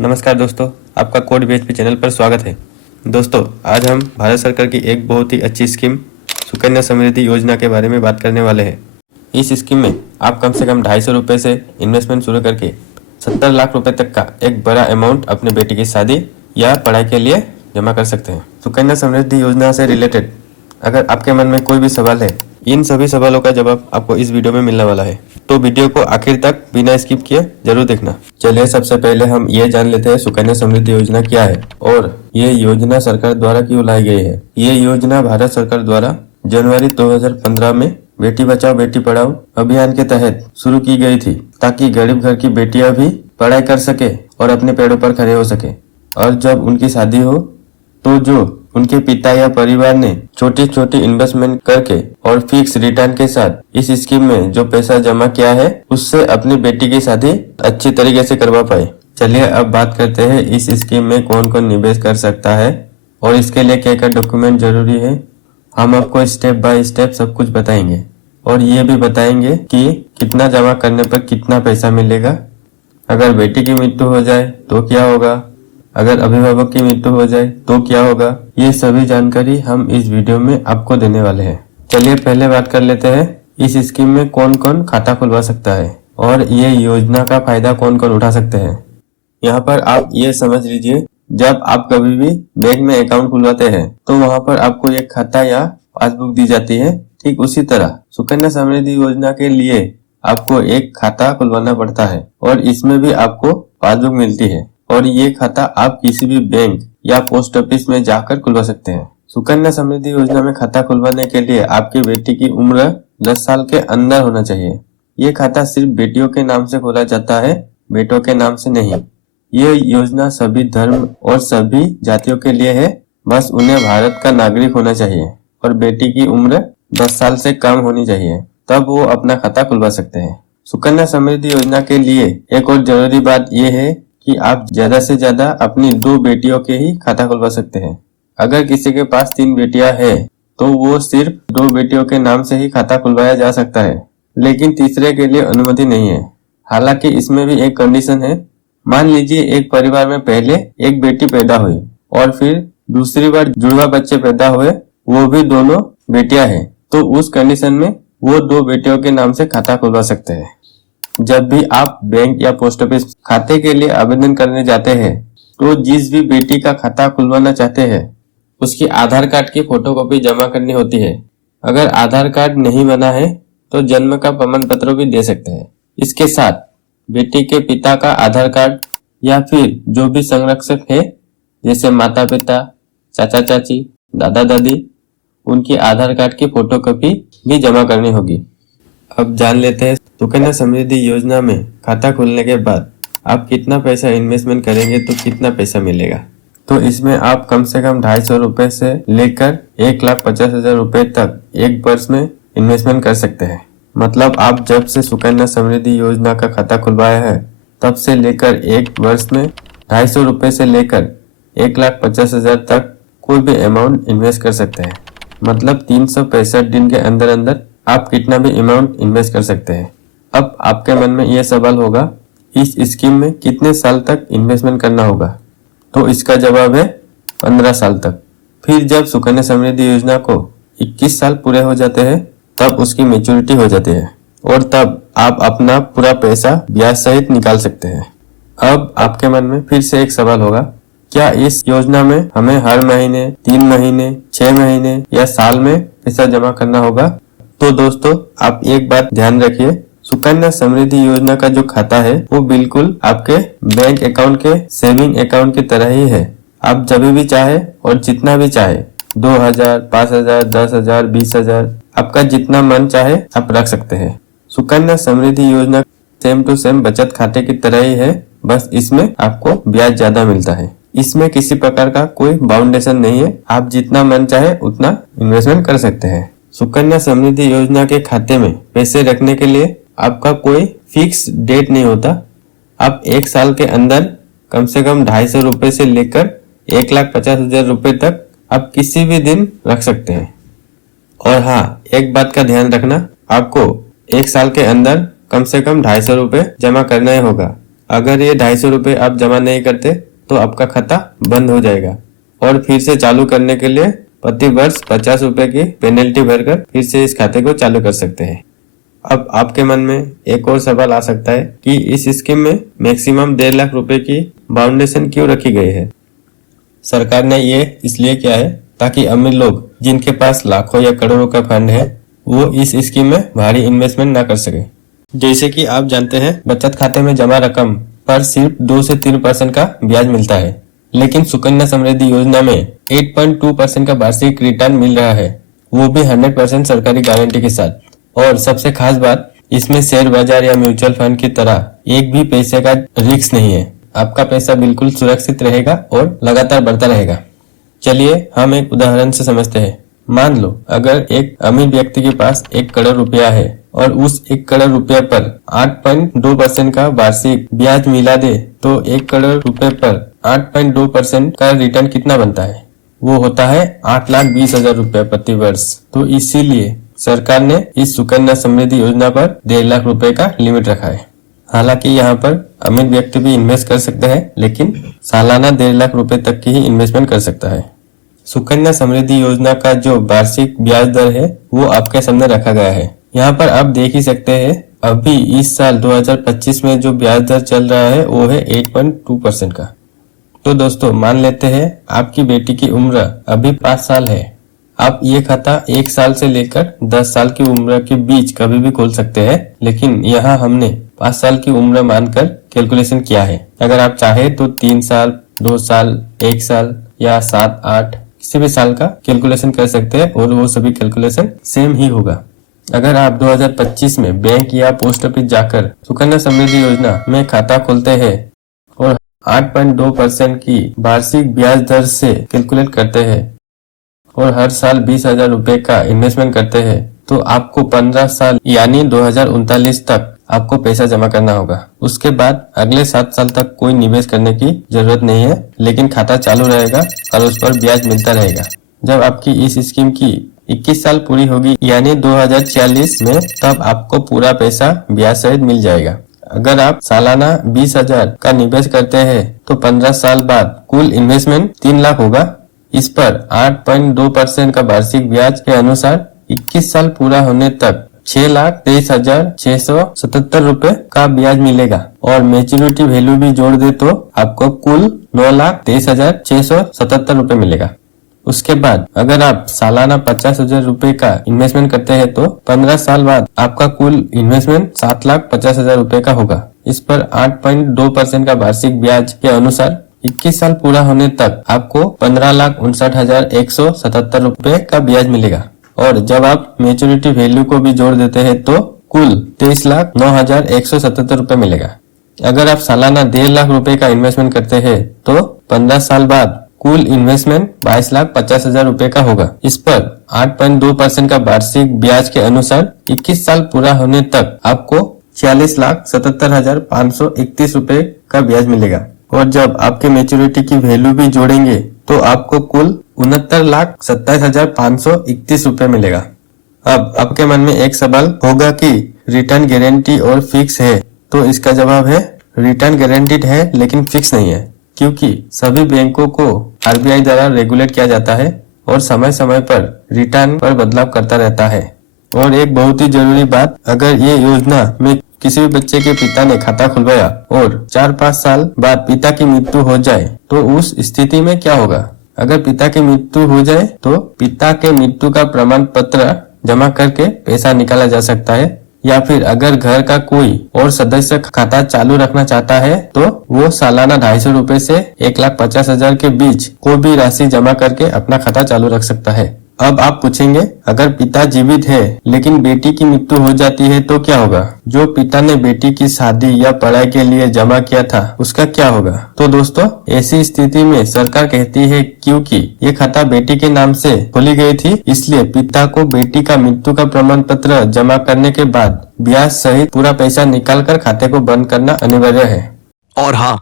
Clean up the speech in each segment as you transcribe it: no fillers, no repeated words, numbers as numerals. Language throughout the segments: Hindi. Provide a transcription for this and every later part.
नमस्कार दोस्तों, आपका कोड बीएचपी चैनल पर स्वागत है। दोस्तों, आज हम भारत सरकार की एक बहुत ही अच्छी स्कीम सुकन्या समृद्धि योजना के बारे में बात करने वाले हैं। इस स्कीम में आप कम से कम 250 रुपये से इन्वेस्टमेंट शुरू करके 70 लाख रुपए तक का एक बड़ा अमाउंट अपने बेटी की शादी या पढ़ाई के लिए जमा कर सकते हैं। सुकन्या समृद्धि योजना से रिलेटेड अगर आपके मन में कोई भी सवाल है, इन सभी सवालों का जवाब आपको इस वीडियो में मिलने वाला है, तो वीडियो को आखिर तक बिना स्किप किए जरूर देखना। चलिए सबसे पहले हम ये जान लेते हैं सुकन्या समृद्धि योजना क्या है और ये योजना सरकार द्वारा क्यों लाई गई है। ये योजना भारत सरकार द्वारा जनवरी 2015 में बेटी बचाओ बेटी पढ़ाओ अभियान के तहत शुरू की गई थी, ताकि गरीब घर की बेटियां भी पढ़ाई कर सके और अपने पैरों पर खड़े हो सके। और जब उनकी शादी हो तो जो उनके पिता या परिवार ने छोटी छोटी इन्वेस्टमेंट करके और फिक्स रिटर्न के साथ इस स्कीम में जो पैसा जमा किया है, उससे अपनी बेटी की शादी अच्छी तरीके से करवा पाए। चलिए अब बात करते हैं इस स्कीम में कौन कौन निवेश कर सकता है और इसके लिए क्या क्या डॉक्यूमेंट जरूरी है। हम आपको स्टेप बाय स्टेप सब कुछ बताएंगे और ये भी बताएंगे कि कितना जमा करने पर कितना पैसा मिलेगा, अगर बेटी की मृत्यु हो जाए तो क्या होगा, अगर अभिभावक की मृत्यु हो जाए तो क्या होगा। ये सभी जानकारी हम इस वीडियो में आपको देने वाले हैं। चलिए पहले बात कर लेते हैं इस स्कीम में कौन कौन खाता खुलवा सकता है और ये योजना का फायदा कौन कौन उठा सकते हैं। यहाँ पर आप ये समझ लीजिए, जब आप कभी भी बैंक में अकाउंट खुलवाते हैं तो वहाँ पर आपको एक खाता या पासबुक दी जाती है। ठीक उसी तरह सुकन्या समृद्धि योजना के लिए आपको एक खाता खुलवाना पड़ता है और इसमें भी आपको पासबुक मिलती है और ये खाता आप किसी भी बैंक या पोस्ट ऑफिस में जाकर खुलवा सकते हैं। सुकन्या समृद्धि योजना में खाता खुलवाने के लिए आपकी बेटी की उम्र 10 साल के अंदर होना चाहिए। ये खाता सिर्फ बेटियों के नाम से खोला जाता है, बेटों के नाम से नहीं। ये योजना सभी धर्म और सभी जातियों के लिए है, बस उन्हें भारत का नागरिक होना चाहिए और बेटी की उम्र 10 साल से कम होनी चाहिए, तब वो अपना खाता खुलवा सकते हैं। सुकन्या समृद्धि योजना के लिए एक और जरूरी बात यह है कि आप ज्यादा से ज्यादा अपनी 2 बेटियों के ही खाता खुलवा सकते हैं। अगर किसी के पास 3 बेटियां हैं तो वो सिर्फ 2 बेटियों के नाम से ही खाता खुलवाया जा सकता है, लेकिन तीसरे के लिए अनुमति नहीं है। हालांकि इसमें भी एक कंडीशन है। मान लीजिए एक परिवार में पहले एक बेटी पैदा हुई और फिर दूसरी बार जुड़वा बच्चे पैदा हुए, वो भी दोनों बेटियां हैं, तो उस कंडीशन में वो 2 बेटियों के नाम से खाता खुलवा सकते हैं। जब भी आप बैंक या पोस्ट ऑफिस खाते के लिए आवेदन करने जाते हैं तो जिस भी बेटी का खाता खुलवाना चाहते हैं उसकी आधार कार्ड की फोटोकॉपी जमा करनी होती है। अगर आधार कार्ड नहीं बना है तो जन्म का प्रमाण पत्र भी दे सकते हैं। इसके साथ बेटी के पिता का आधार कार्ड या फिर जो भी संरक्षक है, जैसे माता पिता, चाचा चाची, दादा दादी, उनकी आधार कार्ड की फोटोकॉपी भी जमा करनी होगी। अब जान लेते हैं सुकन्या समृद्धि योजना में खाता खुलने के बाद आप कितना पैसा इन्वेस्टमेंट करेंगे तो कितना पैसा मिलेगा। तो इसमें आप कम से कम 250 रुपए से लेकर 1,50,000 रुपए तक एक वर्ष में इन्वेस्टमेंट कर सकते हैं। मतलब आप जब से सुकन्या समृद्धि योजना का खाता खुलवाया है तब से लेकर एक वर्ष में 250 रुपए से लेकर 1,50,000 तक कोई भी अमाउंट इन्वेस्ट कर सकते हैं। मतलब 365 दिन के अंदर अंदर आप कितना भी अमाउंट इन्वेस्ट कर सकते हैं। अब आपके मन में यह सवाल होगा, इस स्कीम में कितने साल तक इन्वेस्टमेंट करना होगा। तो इसका जवाब है 15 साल तक। फिर जब सुकन्या समृद्धि योजना को 21 साल पूरे हो जाते हैं तब उसकी मैच्योरिटी हो जाती है और तब आप अपना पूरा पैसा ब्याज सहित निकाल सकते हैं। अब आपके मन में फिर से एक सवाल होगा, क्या इस योजना में हमें हर महीने, 3 महीने, 6 महीने या साल में पैसा जमा करना होगा। तो दोस्तों, आप एक बात ध्यान रखिए, सुकन्या समृद्धि योजना का जो खाता है वो बिल्कुल आपके बैंक अकाउंट के सेविंग अकाउंट की तरह ही है। आप जब भी चाहे और जितना भी चाहे 2,000, 5,000, 10,000, 20,000, आपका जितना मन चाहे आप रख सकते हैं। सुकन्या समृद्धि योजना सेम टू सेम बचत खाते की तरह ही है, बस इसमें आपको ब्याज ज्यादा मिलता है। इसमें किसी प्रकार का कोई बाउंडेशन नहीं है, आप जितना मन चाहे उतना इन्वेस्टमेंट कर सकते हैं। सुकन्या समृद्धि योजना के खाते में पैसे रखने के लिए आपका कोई फिक्स डेट नहीं होता। आप 1 साल के अंदर कम से कम 250 रुपए से लेकर 1,50,000 रुपए तक आप किसी भी दिन रख सकते हैं। और हाँ, एक बात का ध्यान रखना, आपको 1 साल के अंदर कम से कम 250 रुपए जमा करना ही होगा। अगर ये 250 रुपये आप जमा नहीं करते तो आपका खाता बंद हो जाएगा और फिर से चालू करने के लिए प्रति वर्ष 50 रुपए की पेनल्टी भरकर फिर से इस खाते को चालू कर सकते हैं। अब आपके मन में एक और सवाल आ सकता है कि इस स्कीम में मैक्सिमम 1.5 लाख रुपए की बाउंडेशन क्यों रखी गई है। सरकार ने ये इसलिए किया है ताकि अमीर लोग जिनके पास लाखों या करोड़ों का फंड है वो इस स्कीम में भारी इन्वेस्टमेंट ना कर सके। जैसे कि आप जानते हैं बचत खाते में जमा रकम पर सिर्फ 2 से 3% का ब्याज मिलता है, लेकिन सुकन्या समृद्धि योजना में 8.2% का वार्षिक रिटर्न मिल रहा है, वो भी 100% सरकारी गारंटी के साथ। और सबसे खास बात, इसमें शेयर बाजार या म्यूचुअल फंड की तरह एक भी पैसे का रिस्क नहीं है। आपका पैसा बिल्कुल सुरक्षित रहेगा और लगातार बढ़ता रहेगा। चलिए हम एक उदाहरण से समझते हैं। मान लो अगर एक अमीर व्यक्ति के पास 1 करोड़ रुपया है और उस 1 करोड़ रुपए पर 8.2% का वार्षिक ब्याज मिला दे तो 1 करोड़ रुपए पर 8.2% का रिटर्न कितना बनता है? वो होता है 8,20,000 रुपए प्रति वर्ष। तो इसीलिए सरकार ने इस सुकन्या समृद्धि योजना पर 1.5 लाख रुपए का लिमिट रखा है। हालांकि यहाँ पर अमीर व्यक्ति भी इन्वेस्ट कर सकते हैं, लेकिन सालाना 1.5 लाख रुपए तक की ही इन्वेस्टमेंट कर सकता है। सुकन्या समृद्धि योजना का जो वार्षिक ब्याज दर है वो आपके सामने रखा गया है। यहाँ पर आप देख ही सकते हैं अभी इस साल 2025 में जो ब्याज दर चल रहा है वो है 8.2% का। तो दोस्तों मान लेते हैं आपकी बेटी की उम्र अभी 5 साल है। आप ये खाता 1 साल से लेकर 10 साल की उम्र के बीच कभी भी खोल सकते हैं, लेकिन यहाँ हमने 5 साल की उम्र मानकर कैलकुलेशन किया है। अगर आप चाहे तो 3 साल, 2 साल, 1 साल या 7, 8 किसी भी साल का कैलकुलेशन कर सकते हैं और वो सभी कैलकुलेशन सेम ही होगा। अगर आप 2025 में बैंक या पोस्ट ऑफिस जाकर सुकन्या समृद्धि योजना में खाता खोलते हैं और 8.2% की वार्षिक ब्याज दर से कैलकुलेट करते हैं और हर साल 20,000 रुपए का इन्वेस्टमेंट करते हैं तो आपको 15 साल यानी 2039 तक आपको पैसा जमा करना होगा। उसके बाद अगले 7 साल तक कोई निवेश करने की जरूरत नहीं है, लेकिन खाता चालू रहेगा और उस पर ब्याज मिलता रहेगा। जब आपकी इस स्कीम की 21 साल पूरी होगी यानी 2046 में, तब आपको पूरा पैसा ब्याज सहित मिल जाएगा। अगर आप सालाना 20,000 का निवेश करते हैं तो 15 साल बाद कुल इन्वेस्टमेंट 3 लाख होगा। इस पर 8.2% का वार्षिक ब्याज के अनुसार 21 साल पूरा होने तक 6,23,677 रुपए का ब्याज मिलेगा और मैच्योरिटी वैल्यू भी जोड़ दे तो आपको कुल 9,23,677 रुपए मिलेगा। उसके बाद अगर आप सालाना 50,000 रुपए का इन्वेस्टमेंट करते हैं तो 15 साल बाद आपका कुल इन्वेस्टमेंट 7,50,000 रुपए का होगा। इस पर 8.2% का वार्षिक ब्याज के अनुसार 21 साल पूरा होने तक आपको 15,59,177 रुपए का ब्याज मिलेगा और जब आप मैच्योरिटी वैल्यू को भी जोड़ देते हैं तो कुल 23,09,177 रुपए मिलेगा। अगर आप सालाना 1.5 लाख रुपए का इन्वेस्टमेंट करते हैं तो 15 साल बाद कुल इन्वेस्टमेंट 22,50,000 रुपए का होगा। इस पर 8.2% का वार्षिक ब्याज के अनुसार 21 साल पूरा होने तक आपको 46,77,531 रुपए का ब्याज मिलेगा और जब आपके मैच्योरिटी की वैल्यू भी जोड़ेंगे तो आपको कुल 69,27,531 रुपए मिलेगा। अब आपके मन में एक सवाल होगा कि रिटर्न गारंटी और फिक्स है, तो इसका जवाब है रिटर्न गारंटीड है लेकिन फिक्स नहीं है, क्योंकि सभी बैंकों को आरबीआई द्वारा रेगुलेट किया जाता है और समय समय पर रिटर्न पर बदलाव करता रहता है। और एक बहुत ही जरूरी बात, अगर ये योजना में किसी भी बच्चे के पिता ने खाता खुलवाया और 4-5 साल बाद पिता की मृत्यु हो जाए तो उस स्थिति में क्या होगा? अगर पिता की मृत्यु हो जाए तो पिता के मृत्यु का प्रमाण पत्र जमा करके पैसा निकाला जा सकता है, या फिर अगर घर का कोई और सदस्य खाता चालू रखना चाहता है तो वो सालाना 250 रुपए से 1,50,000 के बीच कोई भी राशि जमा करके अपना खाता चालू रख सकता है। अब आप पूछेंगे अगर पिता जीवित है लेकिन बेटी की मृत्यु हो जाती है तो क्या होगा? जो पिता ने बेटी की शादी या पढ़ाई के लिए जमा किया था उसका क्या होगा? तो दोस्तों ऐसी स्थिति में सरकार कहती है क्योंकि ये खाता बेटी के नाम से खोली गई थी, इसलिए पिता को बेटी का मृत्यु का प्रमाण पत्र जमा करने के बाद ब्याज सहित पूरा पैसा निकाल कर खाते को बंद करना अनिवार्य है। और हाँ,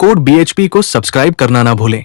कोड BHP को सब्सक्राइब करना ना भूलें।